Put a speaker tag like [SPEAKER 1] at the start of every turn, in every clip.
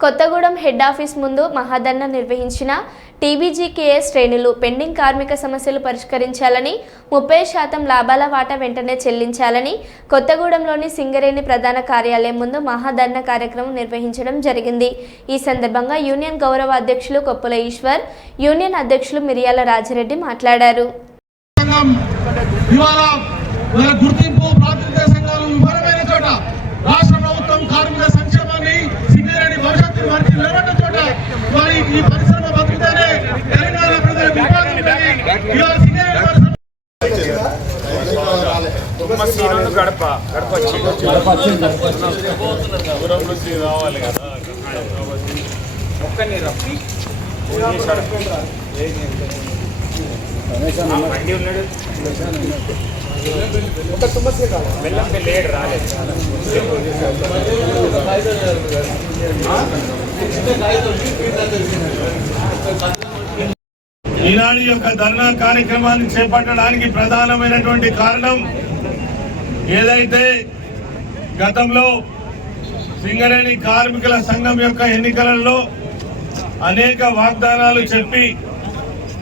[SPEAKER 1] Kothagudem head office ముందు మహాధర్ణ నిర్వహించిన టీబీజీకేఏ శ్రేణులు పెండింగ్ కార్మిక సమస్యలు పరిష్కరించాలని ముప్పై శాతం లాభాల వాటా వెంటనే చెల్లించాలని కొత్తగూడెంలోని సింగరేణి ప్రధాన కార్యాలయం ముందు మహాధర్ణ కార్యక్రమం నిర్వహించడం జరిగింది. ఈ సందర్భంగా యూనియన్ గౌరవ అధ్యక్షులు కొప్పుల ఈశ్వర్ యూనియన్ అధ్యక్షులు మిరియాల రాజిరెడ్డి మాట్లాడారు.
[SPEAKER 2] సంఘం ఇవాళ వాళ్ళ గుర్తింపు ప్రాతినిధ్య సంఘాలు విఫలమైన చోట రాష్ట్ర ప్రభుత్వం కార్మిక సంక్షేమాన్ని సింగరేణి భవిష్యత్తు మరిచి నిలబడ్డ చోట మరి ఈ పరిశ్రమ బతుకుతానే తెలంగాణ ప్రజల విభాగం ఇవాళ
[SPEAKER 3] గడప గడప వచ్చి రావాలి కదా కాబట్టి రప్పి బండి ఉన్నాడు బెల్లం లేడు రాలేదు
[SPEAKER 2] ఈనాడు యొక్క ధర్నా కార్యక్రమాన్ని చేపట్టడానికి ప్రధానమైనటువంటి కారణం ఏదైతే గతంలో సింగరేణి కార్మికుల సంఘం యొక్క ఎన్నికలలో అనేక వాగ్దానాలు చెప్పి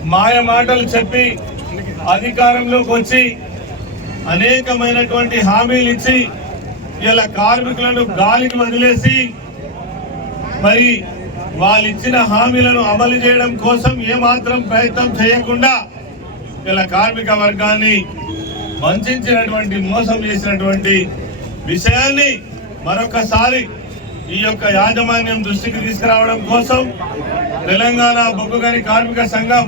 [SPEAKER 2] మాయ మాటలు చెప్పి అధికారంలోకి వచ్చి అనేకమైనటువంటి హామీలు ఇచ్చి ఇలా కార్మికులను గాలికి వదిలేసి మరి వాళ్ళు ఇచ్చిన హామీలను అమలు చేయడం కోసం ఏమాత్రం ప్రయత్నం చేయకుండా ఇలా కార్మిక వర్గాన్ని వంచినటువంటి మోసం చేసినటువంటి విషయాన్ని మరొకసారి ఈ యొక్క యాజమాన్యం దృష్టికి తీసుకురావడం కోసం తెలంగాణ బొగ్గుగని కార్మిక సంఘం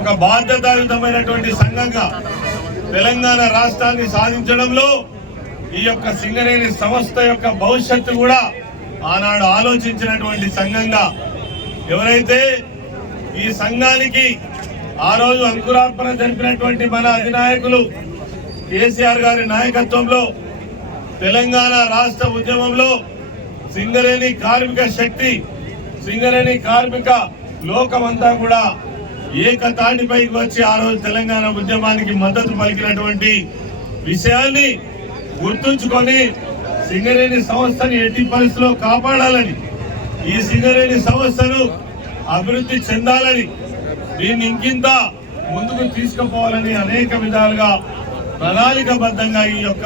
[SPEAKER 2] ఒక బాధ్యతాయుతమైనటువంటి సంఘంగా తెలంగాణ రాష్ట్రాన్ని సాధించడంలో ఈ యొక్క సింగరేణి సంస్థ యొక్క భవిష్యత్తు కూడా ఆనాడు ఆలోచించినటువంటి సంఘంగా ఎవరైతే ఈ సంఘానికి ఆ రోజు అంకురార్పణ జరిపినటువంటి మన అధినాయకులు కేసీఆర్ గారి నాయకత్వంలో తెలంగాణ రాష్ట్ర ఉద్యమంలో సింగరేణి కార్మిక శక్తి సింగరేణి కార్మిక లోకమంతా కూడా ఏకతాటిపైకి వచ్చి ఆ రోజు తెలంగాణ ఉద్యమానికి మద్దతు పలికినటువంటి విషయాన్ని గుర్తుంచుకొని సింగరేణి సంస్థని ఎట్టి పరిస్థితిలో కాపాడాలని ఈ సింగరేణి సంస్థను అభివృద్ధి చెందాలని దీన్ని ఇంకింత ముందుకు తీసుకుపోవాలని అనేక విధాలుగా ప్రణాళికబద్ధంగా ఈ యొక్క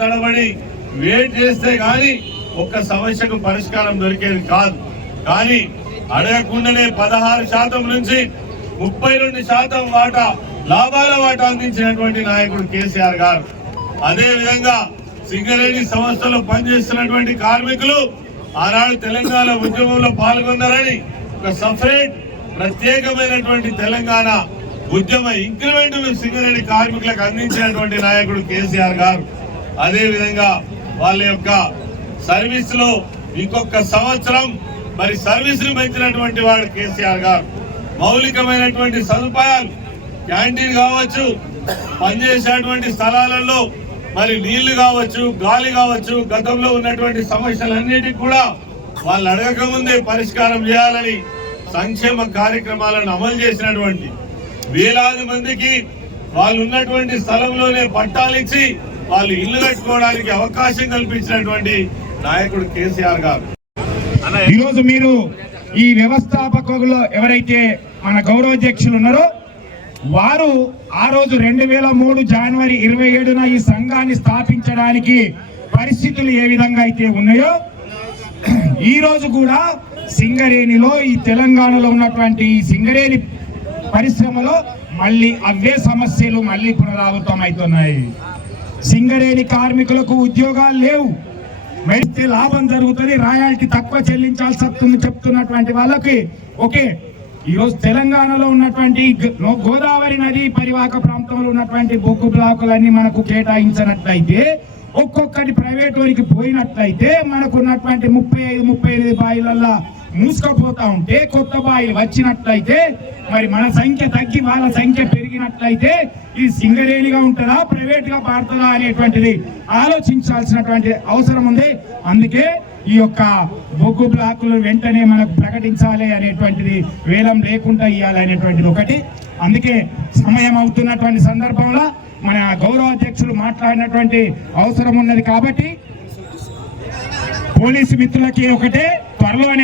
[SPEAKER 2] తడబడి వెయిట్ చేస్తే కానీ ఒక్క సమస్యకు పరిష్కారం దొరికేది కాదు. కానీ అడగకుండానే పదహారు శాతం నుంచి ముప్పై రెండు శాతం వాటా లాభాల వాటా అందించినటువంటి నాయకుడు కేసీఆర్ గారు. అదే విధంగా సింగరేణి సంస్థలో పనిచేస్తున్నటువంటి కార్మికులు ఆనాడు తెలంగాణ ఉద్యమంలో పాల్గొన్నారని ఒక సపరేట్ ప్రత్యేకమైనటువంటి తెలంగాణ ఉద్యమ ఇంక్రిమెంట్ సింగరేణి కార్మికులకు అందించినటువంటి నాయకుడు కేసీఆర్ గారు. అదే విధంగా వాళ్ళ యొక్క సర్వీస్లో ఇంకొక సంవత్సరం మరి సర్వీస్ని పెంచినటువంటి వాడు కేసీఆర్ గారు. మౌలికమైనటువంటి సదుపాయాలు క్యాంటీన్ కావచ్చు పనిచేసేటువంటి స్థలాలలో మరి నీళ్ళు కావచ్చు గాలి కావచ్చు గతంలో ఉన్నటువంటి సమస్యలన్నిటికీ కూడా వాళ్ళు అడగక ముందే పరిష్కారం చేయాలని సంక్షేమ కార్యక్రమాలను అమలు చేసినటువంటి వేలాది మందికి వాళ్ళు ఉన్నటువంటి స్థలంలోనే పట్టాలిచ్చి వాళ్ళు ఇల్లు కట్టుకోవడానికి అవకాశం కల్పించినటువంటి నాయకుడు కేసీఆర్ గారు.
[SPEAKER 4] ఈరోజు మీరు ఈ వ్యవస్థాపకులు ఎవరైతే మన గౌరవాధ్యక్షులు ఉన్నారో వారు ఆ రోజు రెండు వేల మూడు జనవరి ఇరవై ఏడున ఈ సంఘాన్ని స్థాపించడానికి పరిస్థితులు ఏ విధంగా అయితే ఉన్నాయో ఈ రోజు కూడా సింగరేణిలో ఈ తెలంగాణలో ఉన్నటువంటి ఈ సింగరేణి పరిశ్రమలో మళ్ళీ అవే సమస్యలు మళ్ళీ పునరావృతం అవుతున్నాయి. సింగరేణి కార్మికులకు ఉద్యోగాలు లేవు. మెడితే లాభం జరుగుతుంది రాయాలిటీ తక్కువ చెల్లించాల్సి వస్తుంది చెప్తున్నటువంటి వాళ్ళకి ఓకే ఈరోజు తెలంగాణలో ఉన్నటువంటి గోదావరి నది పరివాహక ప్రాంతంలో ఉన్నటువంటి బొగ్గు బ్లాకులన్నీ మనకు కేటాయించినట్లయితే ఒక్కొక్కటి ప్రైవేట్ వారికి పోయినట్లయితే మనకు ఉన్నటువంటి ముప్పై ఐదు ముప్పై ఐదు బాయిలల్లా మూసుకపోతా ఉంటే కొత్త బాయిలు వచ్చినట్లయితే మరి మన సంఖ్య తగ్గి వాళ్ళ సంఖ్య పెరిగినట్లయితే ఇది సింగరేణిగా ఉంటుందా ప్రైవేట్గా పాడుతుందా అనేటువంటిది ఆలోచించాల్సినటువంటి అవసరం ఉంది. అందుకే ఈ యొక్క బొగ్గు బ్లాకులు వెంటనే మనకు ప్రకటించాలి అనేటువంటిది వేలం లేకుండా ఇవ్వాలి అనేటువంటిది ఒకటి. అందుకే సమయం అవుతున్నటువంటి సందర్భంలో మన గౌరవ అధ్యక్షులు మాట్లాడినటువంటి అవసరం ఉన్నది కాబట్టి పోలీసు మిత్రులకి ఒకటే త్వరలోనే